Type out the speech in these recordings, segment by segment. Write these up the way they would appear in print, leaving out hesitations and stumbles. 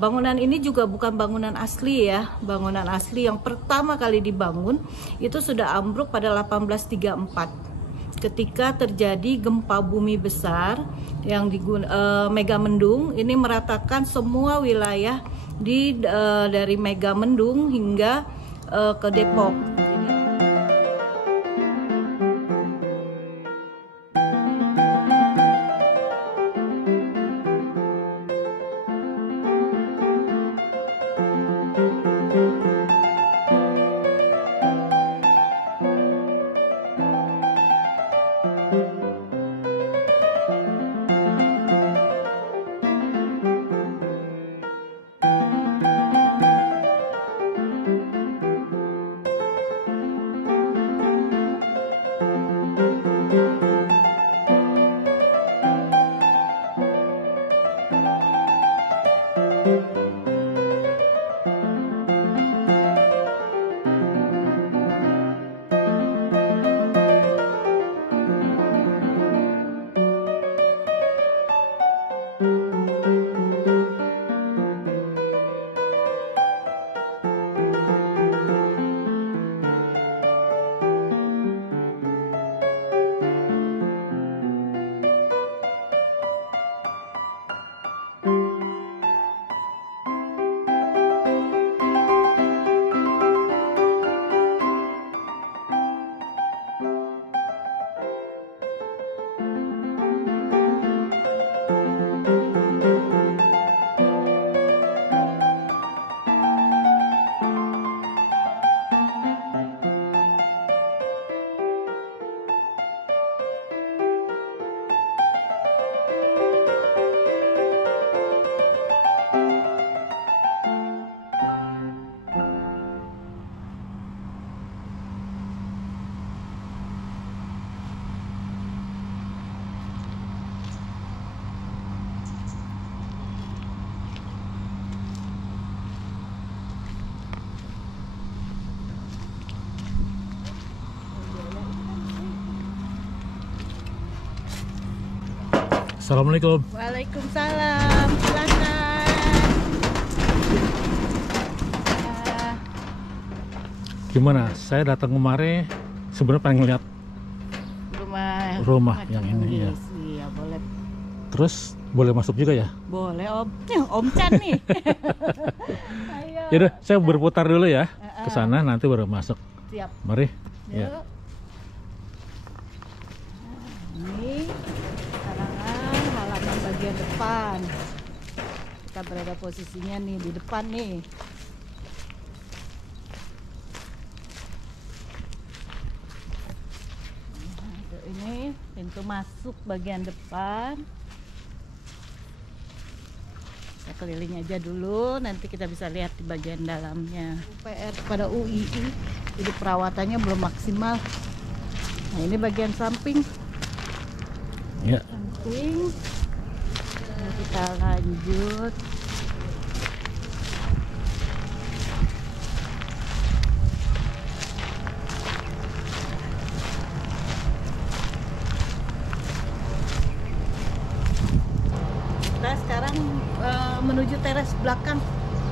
Bangunan ini juga bukan bangunan asli ya. Bangunan asli yang pertama kali dibangun itu sudah ambruk pada 1834. Ketika terjadi gempa bumi besar yang Megamendung, ini meratakan semua wilayah dari Megamendung hingga ke Depok. Assalamualaikum. Waalaikumsalam. Silakan. Gimana? Saya datang kemarin sebenarnya pengen lihat rumah yang ini ya. Iya, boleh. Terus boleh masuk juga ya? Boleh, Om. Om Chan nih. Ayo. Yaudah, saya berputar dulu ya ke sana, nanti baru masuk. Siap. Mari. Yuk. Ya. Ini halaman bagian depan. Kita berada posisinya nih di depan nih. Ini pintu masuk bagian depan. Kita keliling aja dulu, nanti kita bisa lihat di bagian dalamnya. UPR pada UII, jadi perawatannya belum maksimal. Nah, ini bagian samping. Ya. Samping. Nah, kita lanjut. Kita sekarang menuju teras belakang.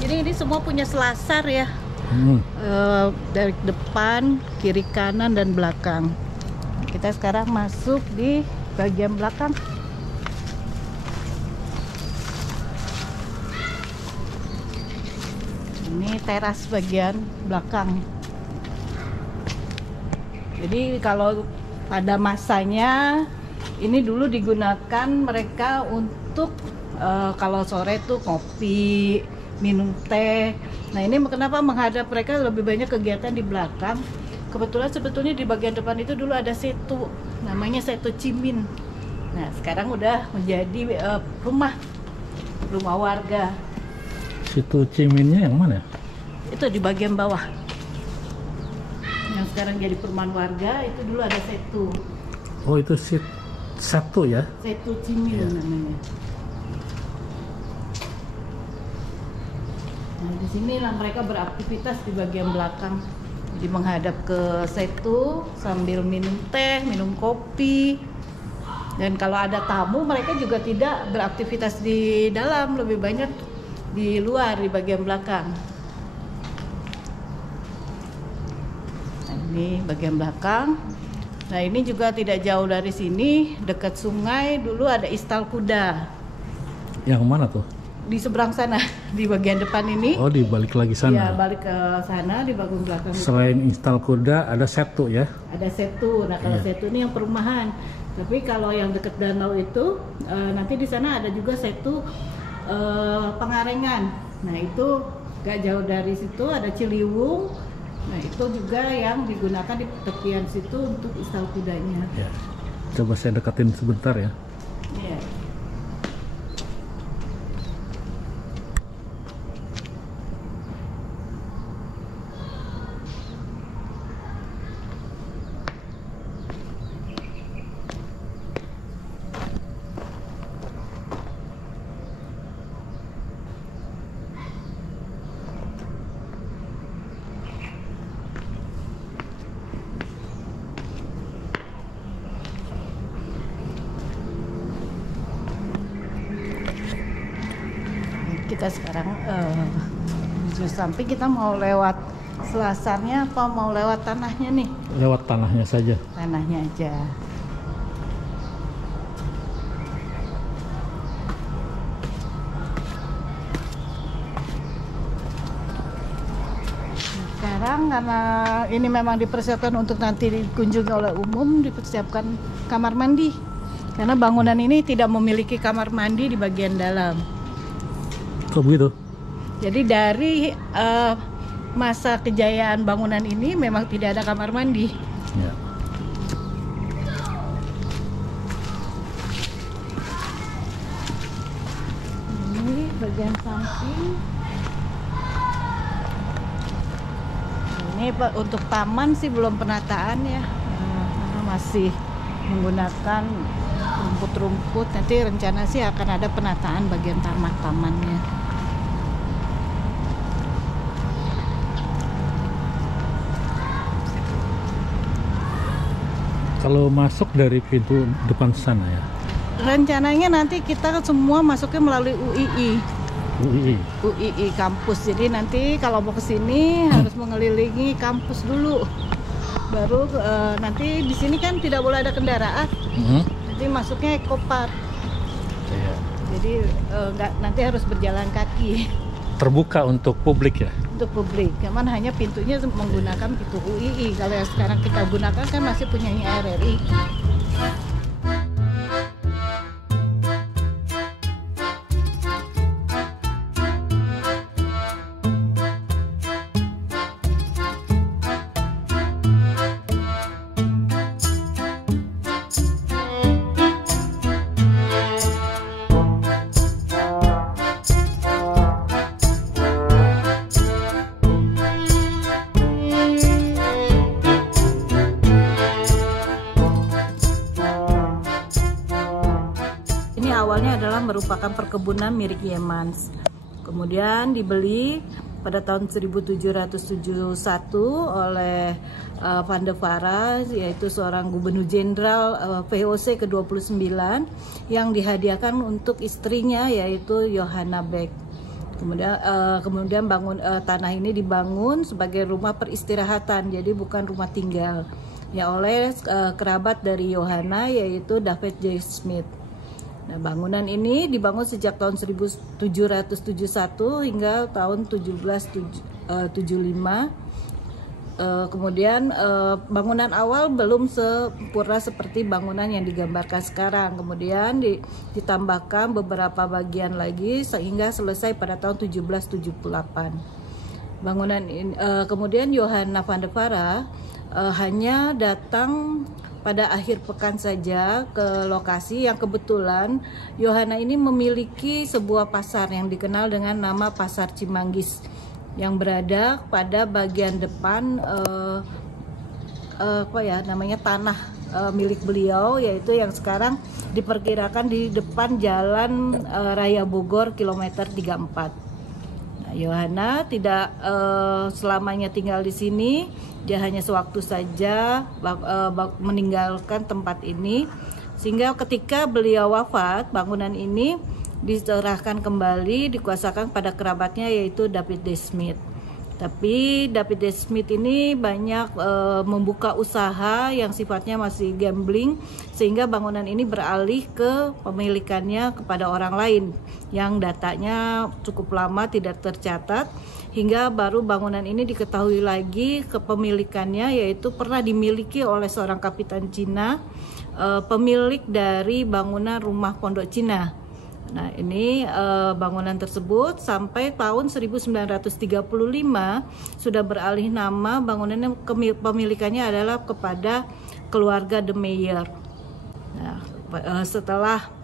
Jadi ini semua punya selasar ya. Dari depan, kiri, kanan, dan belakang. Kita sekarang masuk di bagian belakang. Ini teras bagian belakang. Jadi kalau pada masanya ini dulu digunakan mereka untuk kalau sore tuh kopi, minum teh. Nah, ini kenapa menghadap mereka lebih banyak kegiatan di belakang. Kebetulan sebetulnya di bagian depan itu dulu ada setu, namanya Setu Cimin. Nah, sekarang udah menjadi rumah warga. Situ Ciminnya yang mana? Itu di bagian bawah. Yang sekarang jadi perumahan warga, itu dulu ada setu. Oh, itu Setu ya? Setu Cimin namanya. Nah, di sinilah mereka beraktivitas di bagian belakang. Jadi menghadap ke setu sambil minum teh, minum kopi. Dan kalau ada tamu, mereka juga tidak beraktivitas di dalam, lebih banyak di luar di bagian belakang. Nah, ini bagian belakang. Nah, ini juga tidak jauh dari sini, dekat sungai dulu ada istal kuda. Yang mana tuh? Di seberang sana, di bagian depan ini. Oh, dibalik lagi sana. Ya, balik ke sana di bagian belakang. Selain instal kuda, ada setu ya? Ada setu. Nah, kalau Iya. setu ini yang perumahan. Tapi kalau yang dekat danau itu, nanti di sana ada juga setu Pengarengan. Nah, itu gak jauh dari situ ada Ciliwung. Nah, itu juga yang digunakan di tepian situ untuk istal kudanya. Ya. Coba saya deketin sebentar ya. Iya. Kita sekarang menuju samping, kita mau lewat selasarnya apa mau lewat tanahnya nih? Lewat tanahnya saja. Tanahnya aja. Sekarang karena ini memang dipersiapkan untuk nanti dikunjungi oleh umum, dipersiapkan kamar mandi. Karena bangunan ini tidak memiliki kamar mandi di bagian dalam. Kok begitu? Jadi dari masa kejayaan bangunan ini memang tidak ada kamar mandi. Ya. Ini bagian samping. Ini untuk taman sih belum penataan ya, karena masih menggunakan rumput-rumput. Nanti rencana sih akan ada penataan bagian taman-tamannya. Kalau masuk dari pintu depan sana ya? Rencananya nanti kita semua masuknya melalui UII. UII kampus. Jadi nanti kalau mau ke sini harus mengelilingi kampus dulu. Baru nanti di sini kan tidak boleh ada kendaraan. Nanti masuknya ekopark. Iya. Jadi nanti harus berjalan kaki. Terbuka untuk publik ya? Untuk publik. Cuman hanya pintunya menggunakan pintu UII. Kalau yang sekarang kita gunakan kan masih punya RRI. Awalnya adalah merupakan perkebunan milik Yemans. Kemudian dibeli pada tahun 1771 oleh Van de Vara, yaitu seorang gubernur jenderal VOC ke-29 yang dihadiahkan untuk istrinya yaitu Johanna Beck. Kemudian tanah ini dibangun sebagai rumah peristirahatan, jadi bukan rumah tinggal, ya oleh kerabat dari Johanna yaitu David J. Smith. Nah, bangunan ini dibangun sejak tahun 1771 hingga tahun 1775. Kemudian bangunan awal belum sempurna seperti bangunan yang digambarkan sekarang. Kemudian ditambahkan beberapa bagian lagi sehingga selesai pada tahun 1778. Bangunan ini, kemudian Johanna van de Vara hanya datang pada akhir pekan saja ke lokasi yang kebetulan Johanna ini memiliki sebuah pasar yang dikenal dengan nama Pasar Cimanggis yang berada pada bagian depan tanah milik beliau, yaitu yang sekarang diperkirakan di depan Jalan Raya Bogor kilometer 34. Johanna tidak selamanya tinggal di sini, dia hanya sewaktu saja meninggalkan tempat ini, sehingga ketika beliau wafat bangunan ini diserahkan kembali, dikuasakan pada kerabatnya yaitu David D. Smith. Tapi David D. Smith ini banyak membuka usaha yang sifatnya masih gambling, sehingga bangunan ini beralih ke pemilikannya kepada orang lain yang datanya cukup lama tidak tercatat, hingga baru bangunan ini diketahui lagi kepemilikannya, yaitu pernah dimiliki oleh seorang kapitan Cina, pemilik dari bangunan rumah pondok Cina. Nah, ini bangunan tersebut sampai tahun 1935 sudah beralih nama, bangunannya pemilikannya adalah kepada keluarga De Meyer. Nah, setelah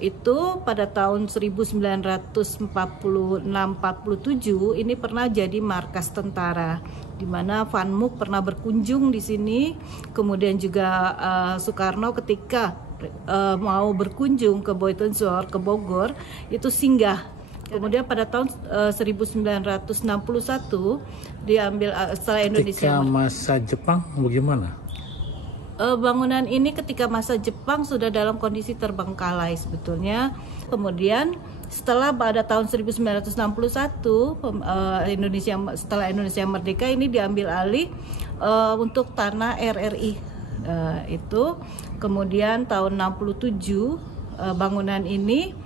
itu pada tahun 1946-47 ini pernah jadi markas tentara, di mana Van Mook pernah berkunjung di sini. Kemudian juga Soekarno ketika mau berkunjung ke Buitenzorg, ke Bogor, itu singgah. Kemudian pada tahun 1961 diambil setelah Indonesia. Ketika masa Jepang bagaimana? Bangunan ini ketika masa Jepang sudah dalam kondisi terbengkalai sebetulnya. Kemudian setelah pada tahun 1961 setelah Indonesia merdeka, ini diambil alih untuk tanah RRI. Itu kemudian tahun 67 bangunan ini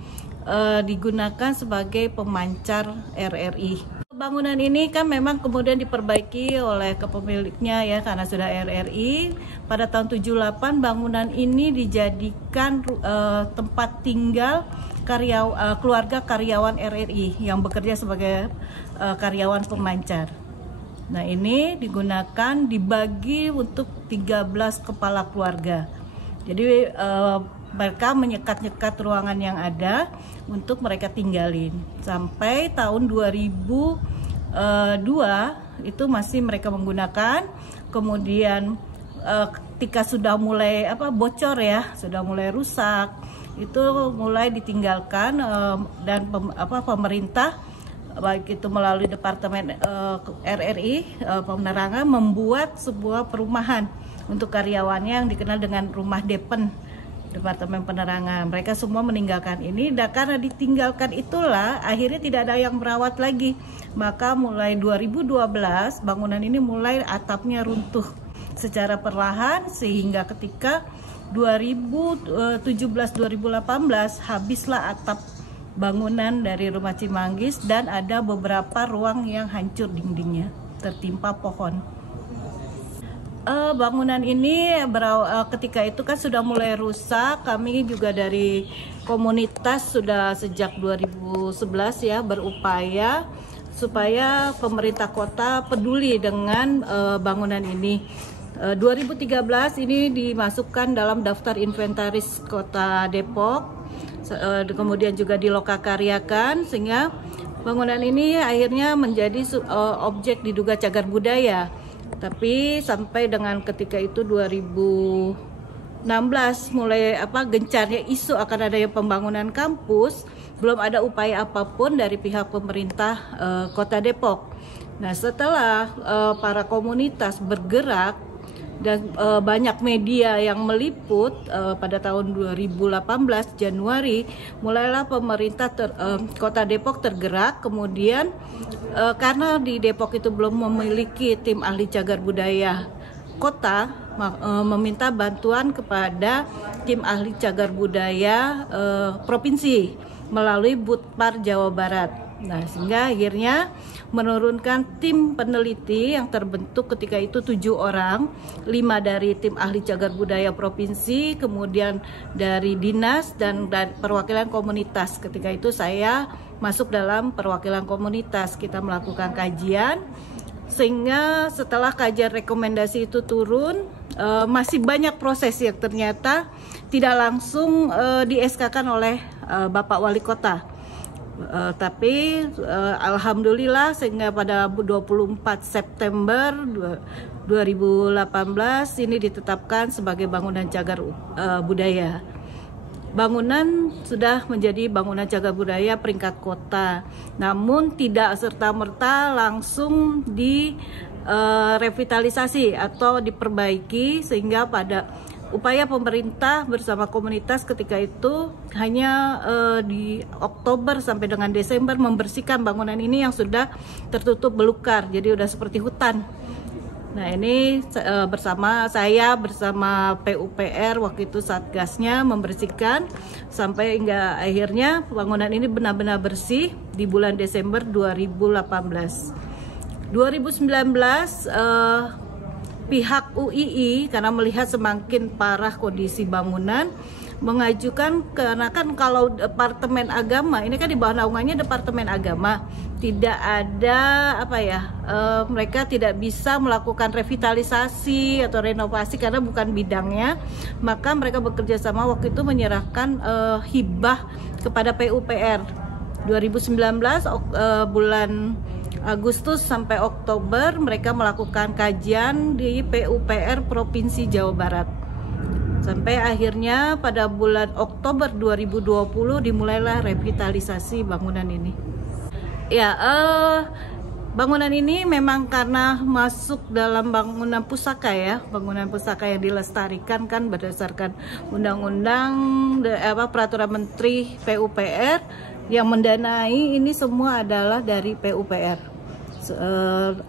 digunakan sebagai pemancar RRI. Bangunan ini kan memang kemudian diperbaiki oleh kepemiliknya ya, karena sudah RRI. Pada tahun 78 bangunan ini dijadikan tempat tinggal keluarga karyawan RRI yang bekerja sebagai karyawan pemancar. Nah, ini digunakan, dibagi untuk 13 kepala keluarga. Jadi mereka menyekat-nyekat ruangan yang ada untuk mereka tinggalin. Sampai tahun 2002 itu masih mereka menggunakan. Kemudian ketika sudah mulai bocor ya, sudah mulai rusak, itu mulai ditinggalkan dan pemerintah baik itu melalui Departemen RRI Penerangan membuat sebuah perumahan untuk karyawannya yang dikenal dengan Rumah Depen Departemen Penerangan. Mereka semua meninggalkan ini, dan karena ditinggalkan itulah akhirnya tidak ada yang merawat lagi. Maka mulai 2012 bangunan ini mulai atapnya runtuh secara perlahan, sehingga ketika 2017-2018 habislah atap bangunan dari Rumah Cimanggis, dan ada beberapa ruang yang hancur dindingnya, tertimpa pohon. Bangunan ini ketika itu kan sudah mulai rusak. Kami juga dari komunitas sudah sejak 2011 ya berupaya supaya pemerintah kota peduli dengan bangunan ini. 2013 ini dimasukkan dalam daftar inventaris Kota Depok. Kemudian juga dilokakaryakan, sehingga bangunan ini akhirnya menjadi objek diduga cagar budaya. Tapi sampai dengan ketika itu 2016 mulai gencarnya isu akan adanya pembangunan kampus, belum ada upaya apapun dari pihak pemerintah Kota Depok. Nah, setelah para komunitas bergerak dan banyak media yang meliput, pada tahun 2018 Januari mulailah pemerintah Kota Depok tergerak. Kemudian karena di Depok itu belum memiliki tim ahli cagar budaya kota, meminta bantuan kepada tim ahli cagar budaya provinsi melalui Budpar Jawa Barat. Nah, sehingga akhirnya menurunkan tim peneliti yang terbentuk ketika itu 7 orang, 5 dari tim ahli cagar budaya provinsi, kemudian dari dinas dan dari perwakilan komunitas. Ketika itu saya masuk dalam perwakilan komunitas. Kita melakukan kajian, sehingga setelah kajian rekomendasi itu turun, masih banyak proses yang ternyata tidak langsung di SK-kan oleh Bapak Wali Kota. Tapi alhamdulillah sehingga pada 24 September 2018 ini ditetapkan sebagai bangunan cagar budaya. Bangunan sudah menjadi bangunan cagar budaya peringkat kota, namun tidak serta-merta langsung di revitalisasi atau diperbaiki, sehingga pada upaya pemerintah bersama komunitas ketika itu hanya di Oktober sampai dengan Desember membersihkan bangunan ini yang sudah tertutup belukar, jadi udah seperti hutan. Nah ini bersama PUPR waktu itu satgasnya membersihkan sampai hingga akhirnya bangunan ini benar-benar bersih di bulan Desember 2018. 2019 pihak UII karena melihat semakin parah kondisi bangunan mengajukan, karena kan kalau Departemen Agama ini kan di bawah naungannya Departemen Agama, tidak ada mereka tidak bisa melakukan revitalisasi atau renovasi karena bukan bidangnya, maka mereka bekerja sama waktu itu menyerahkan hibah kepada PUPR. 2019 bulan Agustus sampai Oktober mereka melakukan kajian di PUPR Provinsi Jawa Barat. Sampai akhirnya pada bulan Oktober 2020 dimulailah revitalisasi bangunan ini. Ya, bangunan ini memang karena masuk dalam bangunan pusaka ya, bangunan pusaka yang dilestarikan kan berdasarkan undang-undang peraturan menteri PUPR yang mendanai ini semua adalah dari PUPR.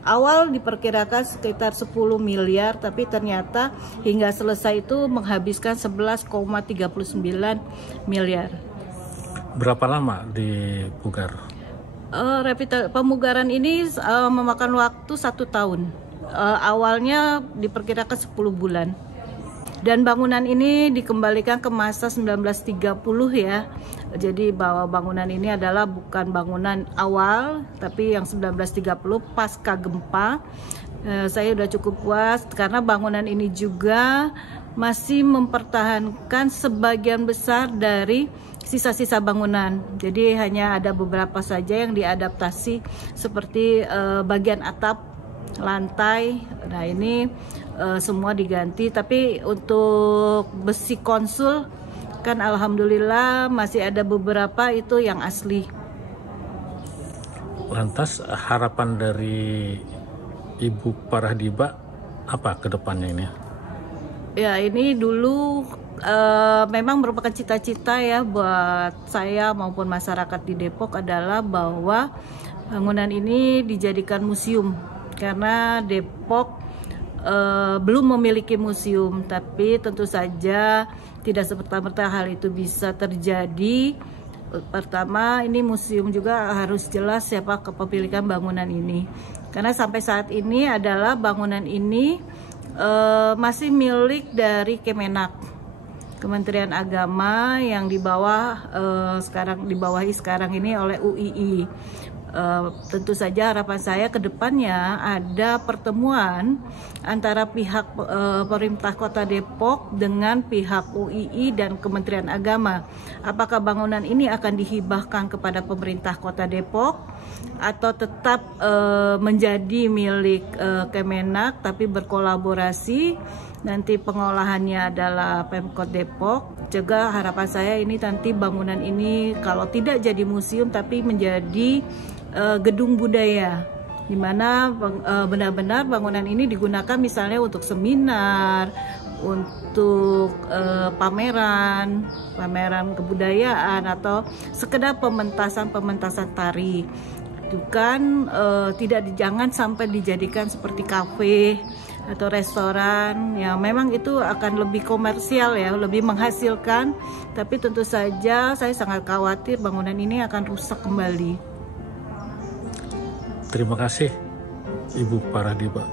Awal diperkirakan sekitar 10 miliar, tapi ternyata hingga selesai itu menghabiskan 11,39 miliar. Berapa lama dipugar? Pemugaran ini memakan waktu 1 tahun. Awalnya diperkirakan 10 bulan. Dan bangunan ini dikembalikan ke masa 1930 ya. Jadi bahwa bangunan ini adalah bukan bangunan awal, tapi yang 1930 pasca gempa. Saya udah cukup puas karena bangunan ini juga masih mempertahankan sebagian besar dari sisa-sisa bangunan. Jadi hanya ada beberapa saja yang diadaptasi seperti bagian atap, lantai. Nah ini semua diganti, tapi untuk besi konsul kan alhamdulillah masih ada beberapa itu yang asli. Lantas harapan dari Ibu Parahdiba apa ke depannya ini? Ya ini dulu memang merupakan cita-cita ya buat saya maupun masyarakat di Depok adalah bahwa bangunan ini dijadikan museum, karena Depok belum memiliki museum, tapi tentu saja tidak serta-merta hal itu bisa terjadi. Pertama, ini museum juga harus jelas siapa kepemilikan bangunan ini, karena sampai saat ini adalah bangunan ini masih milik dari Kemenak, Kementerian Agama, yang dibawahi sekarang ini oleh UII. Tentu saja harapan saya ke depannya ada pertemuan antara pihak pemerintah Kota Depok dengan pihak UII dan Kementerian Agama. Apakah bangunan ini akan dihibahkan kepada pemerintah Kota Depok atau tetap menjadi milik Kemenak tapi berkolaborasi, nanti pengolahannya adalah Pemkot Depok. Juga harapan saya ini nanti bangunan ini kalau tidak jadi museum tapi menjadi gedung budaya, di mana benar-benar bangunan ini digunakan misalnya untuk seminar, untuk pameran kebudayaan, atau sekedar pementasan tari. Itu kan jangan sampai dijadikan seperti kafe atau restoran, ya memang itu akan lebih komersial ya, lebih menghasilkan, tapi tentu saja saya sangat khawatir bangunan ini akan rusak kembali. Terima kasih Ibu Parahdiba.